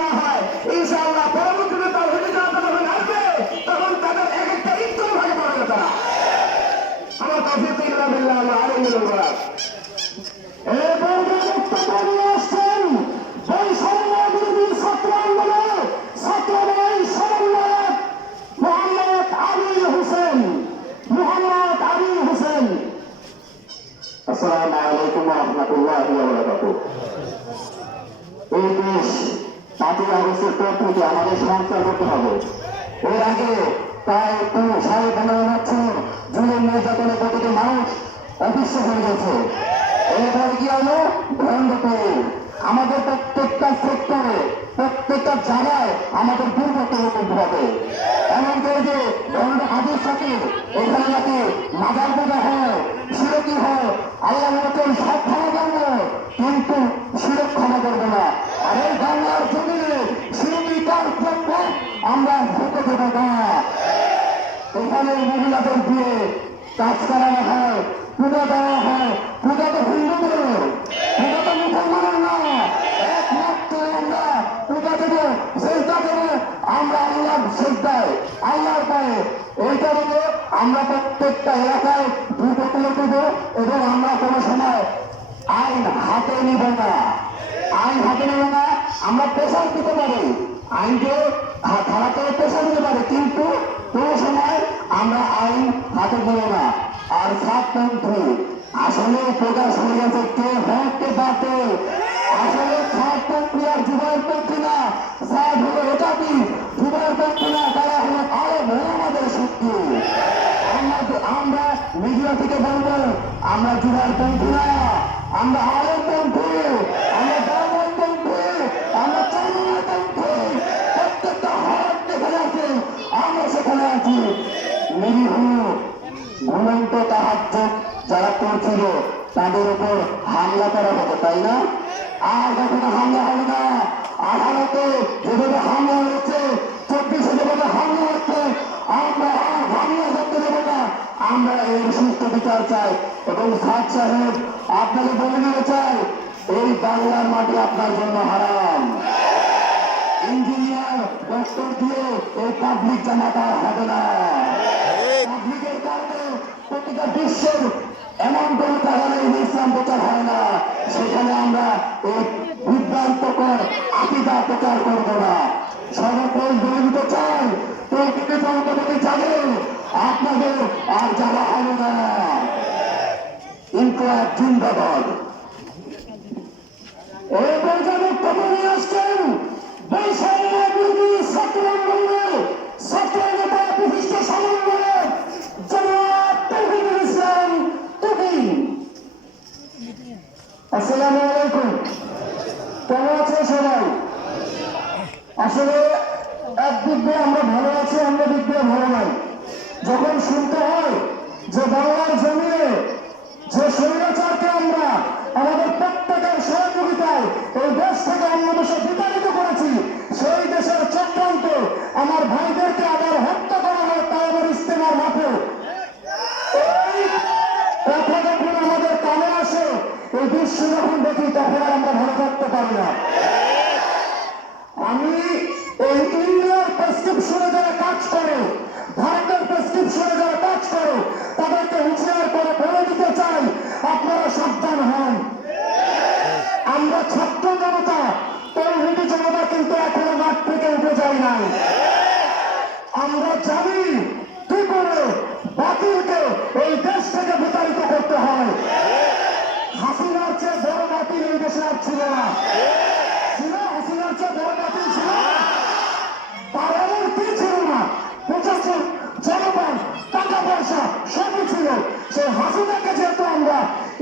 না হয়, ইনশাআল্লাহ পরবর্তীতে তাওহীদের জামাত যখন আসবে তখন তাদের এক একটা ইজ্জত ভাগে পাবে তারা। আমার তৌফিক ইল্লা বিল্লাহ আলাইহিল ওয়াসাল্লাম। এবং বক্তব্য নিয়ে আসছেন বৈষম্য বিরোধী ছাত্র আন্দোলনের ছাত্রদল সমন্বয়ক মোহাম্মদ আলী হোসেন। আসসালামু আলাইকুম ওয়া রাহমাতুল্লাহি ওয়া বারাকাতুহু। এই দেশ 5ই আগস্টের পর থেকে আমাদের সংস্কার করতে হবে। এর আগে প্রায় 15.5 বছর জুলুম নির্যাতনে প্রতিটি মানুষ অতিষ্ঠ হয়ে গেছে। এরপর কি হলো? ভণ্ডপীর। আমাদের প্রত্যেকটা সেক্টরে প্রত্যেকটা জায়গায় আমাদের দুর্গত হতে হবে। এমনকি যে ভণ্ড হাদিস থাকে এখানে নাকি মাজার পূজা হয়, শিরকি হয়, আল্লাহ মতন সব ক্ষমা করবো কিন্তু শিরক ক্ষমা করবো না। আর এই বাংলার জমিনে শিরকি কাজ করবো আমরা হতে দেবো না। এখানে মহিলাদের দিয়ে কাজ করানো হয়, পূজা দেওয়া হয়। পূজা তো হিন্দুদের, পূজা তো মুসলমানের না। একমাত্র আমরা পূজা দেবো, সেজদা দেবো আমরা আল্লাহর সেজদায়, আল্লাহর পায়ে। এইটা দেবো আমরা প্রত্যেকটা এলাকায় দুটো তুলে দেবো এবং আমরা কোনো সময় আইন হাতে নিব না। আইন হাতে নেব না। আমরা প্রেশার দিতে পারি, আইনকে খারাপ প্রেশার দিতে পারি, কিন্তু কোনো সময় আমরা আইন হাতে নেব না। আর ছাত্রপন্থী আসলে প্রকাশ হয়ে গেছে কে হক কে বাতিল। আসলে ছাত্রপন্থী আর যুবায়রপন্থী না, সাদ হলো এটাকি যুবায়রপন্থী না, তারা হলো আরো আমাদের শক্তি। আমরা মিডিয়া থেকে বলবো আমরা যুবায়রপন্থী না, আমরা আলেমপন্থী, আমরা ব্রাহ্মণপন্থী, আমরা চরমপন্থী। প্রত্যেকটা হক যেখানে আছে আমরা সেখানে আছি। নিরীহ ঘুমন্ত তাহাজ্জুদ যারা করছিল তাদের উপর হামলা করা হতো, তাই না? আর কখনো হামলা হবে না। আদালতে যেভাবে হামলা হয়েছে, 24-এ যেভাবে হামলা হচ্ছে, আমরা আর হামলা করতে দেবো না। আমরা এর সুস্থ বিচার চাই। এবং সাদ সাহেব আপনাকে বলে দিতে চাই, এই বাংলার মাটি আপনার জন্য হারাম। ইঞ্জিনিয়ার ডক্টর দিয়ে এই পাবলিক জামাত আর হবে না। পাবলিকের কারণে প্রতিটা বিশ্বের এমন কোন জায়গায় ইসলাম প্রচার হয় না, সেখানে আমরা এই বিভ্রান্তকর আকীদা প্রচার করব না। সর্বপ্রথম বলে দিতে চাই, প্রকৃতি জনতাবাদী জাগে আপনাদের আর যারা হবে না। ইনকলাব জিন্দাবাদ। এই পর্যায়ে বক্তব্য নিয়ে আসছেন বৈষম্য বিরোধী ছাত্র আন্দোলনের ছাত্র নেতা বিশিষ্ট সমন্বয়ক জনাব তৌহিদুল ইসলাম তুকি। আসসালামু আলাইকুম। কেমন আছে সবাই? আসলে একদিক দিয়ে আমরা ভালো আছি, অন্য দিক দিয়ে ভালো নাই। যখন শুনতে হয় যে বাংলার জমিনে যে স্বৈরাচারকে আমরা আমাদের প্রত্যেকের সহযোগিতায় এই দেশ থেকে অন্য দেশে বিতাড়িত করেছি, সেই দেশের চক্রান্ত আমার ভাইদেরকে আবার হত্যা করা হয়, তাই আবার ইস্তেমার মাঠে। এই কথা যখন আমাদের কানে আসে, এই দৃশ্য যখন দেখি, তখন আর আমরা ভালো থাকতে পারি না। আমি এই ইন্ডিয়ার প্রেসক্রিপশনে যারা কাজ করে, ভারতের প্রেসক্রিপশনে যারা কাজ করে, তাদেরকে হুঁশিয়ার করে বলে দিতে চাই, আপনারা সাবধান হন। আমরা ছাত্র জনতা, তৌহিদি জনতা কিন্তু এখনো মাঠ থেকে উঠে যাই নাই। আমরা জানি কি করে বাতিলকে এই দেশ থেকে বিতাড়িত করতে হয়। হাসিনার চেয়ে বড় বাতিল এই দেশে আর ছিল না। হাসিনার চেয়ে বড় বাতিল ছিল না, তার এমন কি ছিল না। প্রশাসন, জনগণ, টাকা পয়সা সবই ছিল। সেই হাসিনাকে যেহেতু আমরা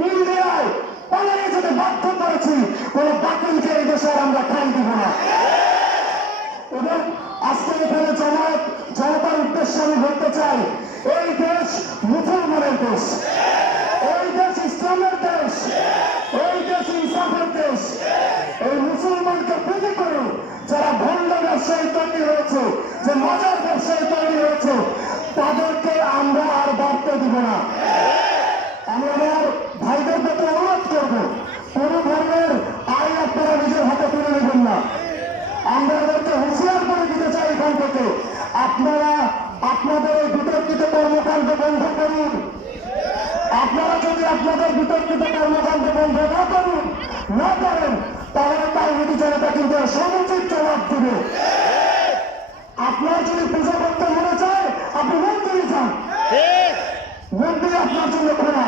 ইন্ডিয়ায় পালিয়ে যেতে বাধ্য করেছি, কোন বাতিলকে এই দেশে আমরা খাই দিব না। এবং আজকে এখানে জনতার উদ্দেশ্যে আমি বলতে চাই, এই দেশ মুসলমানের দেশ, এই দেশ ইসলামের দেশ, এই দেশ ইনসাফের দেশ। এই মুসলমানকে প্রতি করে যারা ভণ্ড ব্যবসায়ী তৈরি হয়েছে, যে মজার ব্যবসায়ী তৈরি হয়েছে, তাদেরকে আমরা আর বাড়তে দিব না। আমি আমার ভাইদের প্রতি অনুরোধ করবো, কোন ধরনের আইন আপনারা নিজের হাতে তুলে নেবেন না। আমরা করবে। আপনার যদি পূজা করতে মনে চায় আপনি মন্দিরে যান, মন্দিরে আপনার জন্য খোলা।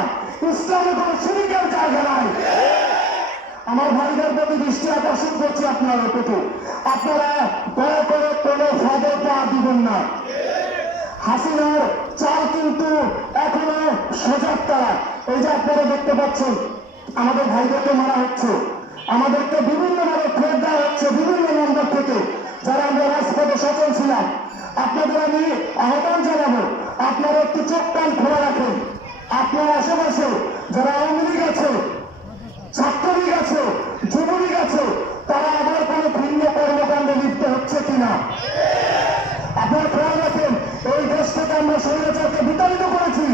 ইসলামে কোনো শিরিকের জায়গা নাই। আমার ভাইদের প্রতি দৃষ্টি আকর্ষণ করছি আপনারা প্রতি, আপনারা দয়া করে কোনো ফাঁদে পা দিবেন না। হাসিনার চাল কিন্তু এখনো সজাগ তারা। এই যে আপনারা দেখতে পাচ্ছেন আমাদের ভাইদেরকে মারা হচ্ছে, আমাদেরকে বিভিন্নভাবে থ্রেট দেওয়া হচ্ছে বিভিন্ন নম্বর থেকে। যারা আমরা রাজপথে সচল ছিলাম, আপনাদের আমি আহ্বান জানাবো, আপনারা একটু চোখ কান খোলা রাখেন। আপনার আশেপাশে যারা আওয়ামী লীগ আছে, ছাত্রলীগ আছে, যুবলীগ আছে, তারা আবার কোনো ভিন্ন কর্মকাণ্ডে লিপ্ত হচ্ছে কিনা আপনার খেয়াল রাখেন। এই দেশ থেকে আমরা স্বৈরাচারকে বিতাড়িত করেছি।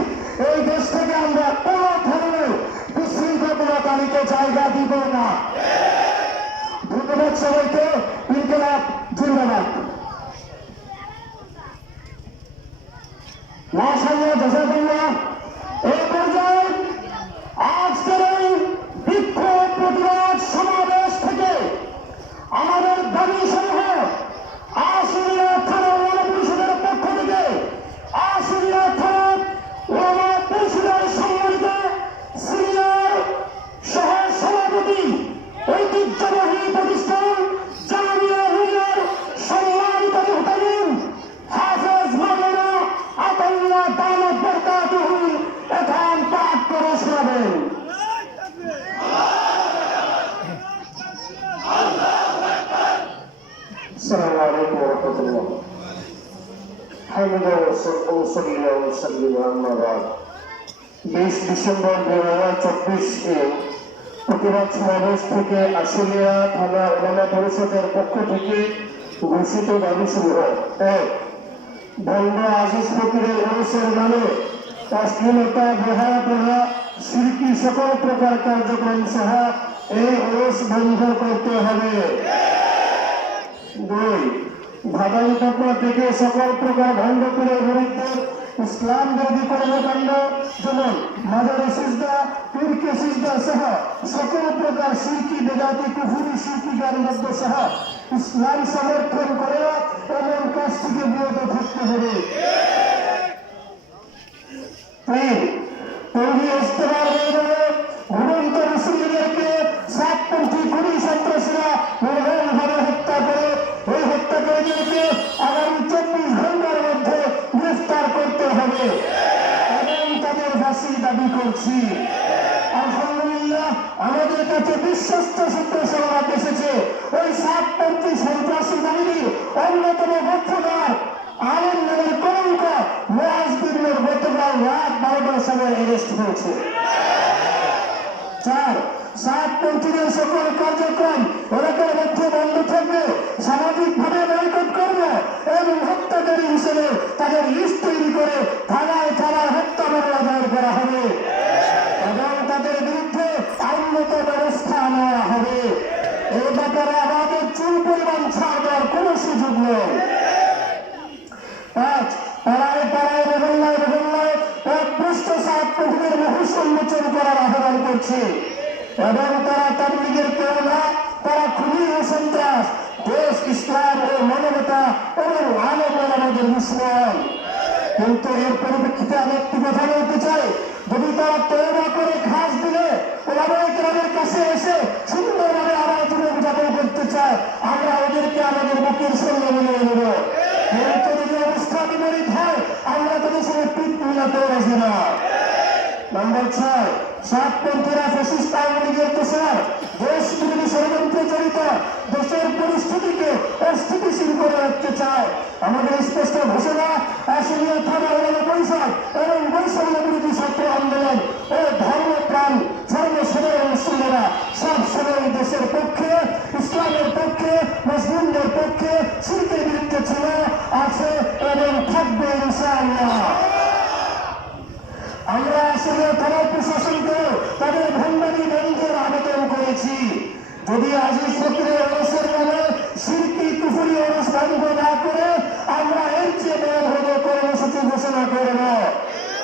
এই দেশ থেকে আমরা কোন ধরনের বিশৃঙ্খলতাকারীকে জায়গা দিব না। ধন্যবাদ সবাইকে। ইনকিলাব জিন্দাবাদ। মাশাআল্লাহ, জাযাকাল্লাহ। এই পর্যায়ে আজকের এই বিক্ষোভ প্রতিবাদ সমাবেশ থেকে আমাদের দাবি সমূহ আশুলিয়া থানা ওলামা পরিষদের পক্ষ থেকে, আশুলিয়া থানা ওলামা পরিষদের সম্মানিত সিনিয়র সহ সভাপতি, ঐতিহ্যবাহী প্রতিষ্ঠান জামিয়া মিলিয়ার সম্মানিত মুহতামিম হাফেজ মাওলানা আতাউল্লাহ দামাত বরকাতুহুল এখান পাঠ করে শোনাবেন। السلام عليكم ورحمة الله. حمدا وصلي وسلم أما بعد. 20 ডিসেম্বর 2024 প্রতিবাদ সমাবেশ থেকে আশুলিয়া থানা ওলামা পরিষদের পক্ষ থেকে ঘোষিত দাবি সমূহ: 1. বঙ্গ আজিজ ফকিরের ওরসের নামে অশ্লীলতা, বেহায়া, শিরকি সকল প্রকার কার্যক্রম সহ এই ওরস বন্ধ করতে হবে। 2. ভাদাই তৎপর থেকে সকল প্রকার ভণ্ডপীরের বিরুদ্ধে ইসলাম বিরোধী কর্মকাণ্ড যেমন মাজারে সিজদা, পীরকে সিজদা সহ সকল প্রকার শিরকি, বেদাতি, কুফরি, শিরকি গানবদ্ধ সহ ইসলাম সমর্থন করে এমন কাজ থেকে বিরত থাকতে হবে। 3. তৌহিদ ইস্তেমার ময়দানে ঘুমন্ত মুসলিমদেরকে সাতপন্থী খুনি সন্ত্রাসীরা নির্মমভাবে হত্যা করে এই হত্যাকারীদেরকে আগামী 24 ঘন্টার মধ্যে গ্রেফতার করতে হবে এবং তাদের ফাঁসি দাবি করছি। আলহামদুলিল্লাহ, আমাদের কাছে বিশ্বস্ত সূত্র সংবাদ এসেছে ওই সাতপন্থী সন্ত্রাসী বাহিনীর অন্যতম বক্তব্যের আলেম নামের কলঙ্ক মুয়াজ্জিনের গতকাল রাত 12টার সময় অ্যারেস্ট হয়েছে। 4. সাতপন্থীদের সকল কার্যক্রম এলাকার মধ্যে বন্ধ থাকবে, সামাজিকভাবে বয়কট করবে এবং হত্যাকারী হিসেবে তাদের লিস্ট তৈরি করে থানায় থানায় হত্যা মামলা দায়ের করা হবে এবং তাদের বিরুদ্ধে আইনগত ব্যবস্থা নেওয়া হবে। এই ব্যাপারে আমাদের চুল পরিমাণ ছাড় দেওয়ার কোনো সুযোগ নেই। 5. পাড়ায় পাড়ায় মহল্লায় ভ্রষ্ট সাতপন্থীদের মুখোশ উন্মোচন করার আহ্বান করছে এবং তারা তাবলীগের কেউ না, তারা খুবই সন্ত্রাস, দেশ, ইসলাম ও মানবতা এবং আলেম আমাদের দুশমন। কিন্তু এর পরিপ্রেক্ষিতে আমি একটি কথা বলতে চাই, যদি তারা তওবা করে খাস দিলে ওলামায়ে কেরামের কাছে এসে সুন্দরভাবে আবার জীবন যাপন করতে চায়, আমরা ওদেরকে আমাদের বুকের সঙ্গে মিলিয়ে নেব। কিন্তু যদি অবস্থা বিপরীত হয় আমরা তাদের সঙ্গে পিঠ মিলাতেও রাজি না। নম্বর 6. সাতপন্থীরা ফ্যাসিস্ট আওয়ামী লীগের দোষর, দেশ বিরোধী ষড়যন্ত্রে জড়িত, দেশের পরিস্থিতিকে অস্থিতিশীল করে রাখতে চায়। আমাদের স্পষ্ট ঘোষণা, আশুলিয়া থানা ওলামা পরিষদ এবং বৈষম্য বিরোধী ছাত্র আন্দোলন ও ধর্মপ্রাণ সর্বসাধারণ মুসলিমেরা সব সময় দেশের পক্ষে, ইসলামের পক্ষে, মুসলিমদের পক্ষে, শিরকের বিরুদ্ধে ছিল, আছে এবং থাকবে ইনশাআল্লাহ। আমরা আসলে থানার প্রশাসনকে তাদের ভণ্ডামি বন্ধের আবেদন করেছি। যদি আজিজ ফকিরের ওরসের নামে শিরকি কুফরি ওরস বন্ধ না করে আমরা এর চেয়ে বড় কর্মসূচি ঘোষণা করব,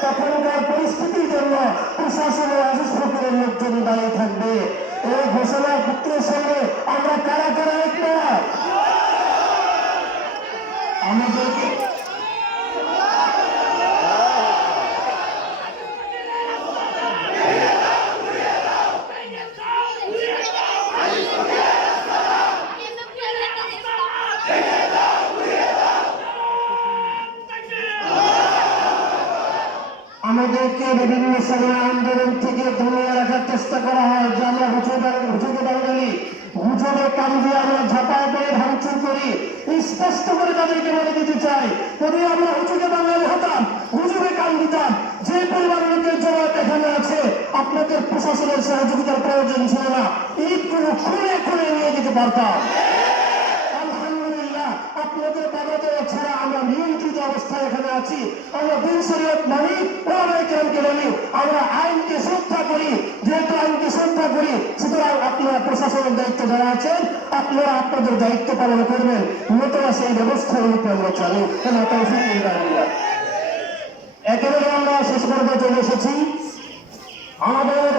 তখনকার পরিস্থিতির জন্য প্রশাসন ও আজিজ ফকিরের লোকজন দায়ী থাকবে। এই ঘোষণার পত্রের সঙ্গে আমরা কারা কারা একমত? হুজুরকে বিভিন্ন সময় আন্দোলন থেকে দমিয়ে রাখার চেষ্টা করা হয় যে আমরা হুজুরকে বাঙালি, হুজুরের কাম দিয়ে আমরা ঝাঁপায় পড়ে ভাঙচুর করি। স্পষ্ট করে তাদেরকে বলে দিতে চাই, যদি আমরা হুজুরকে বাঙালি হতাম, হুজুরের কাম দিতাম, যে পরিবার লোকের জমায়েত এখানে আছে, আপনাদের প্রশাসনের সহযোগিতার প্রয়োজন ছিল না, ইটগুলো খুলে খুলে নিয়ে যেতে পারতাম। আলহামদুলিল্লাহ, আপনাদের বাধা ছাড়া আমরা নিয়ন্ত্রিত অবস্থায় এখানে আছি। আমরা দিন শরীয়ত মানি, ওলামায়ে কেরামকে মানি, আমরা আইনকে শ্রদ্ধা করি। যেহেতু আইনকে শ্রদ্ধা করি, সুতরাং আপনারা প্রশাসনের দায়িত্ব যারা আছেন, আপনারা আপনাদের দায়িত্ব পালন করবেন, নতুবা সেই ব্যবস্থার রূপে আমরা চলি। একেবারে আমরা শেষ পর্যায়ে চলে এসেছি। আমাদের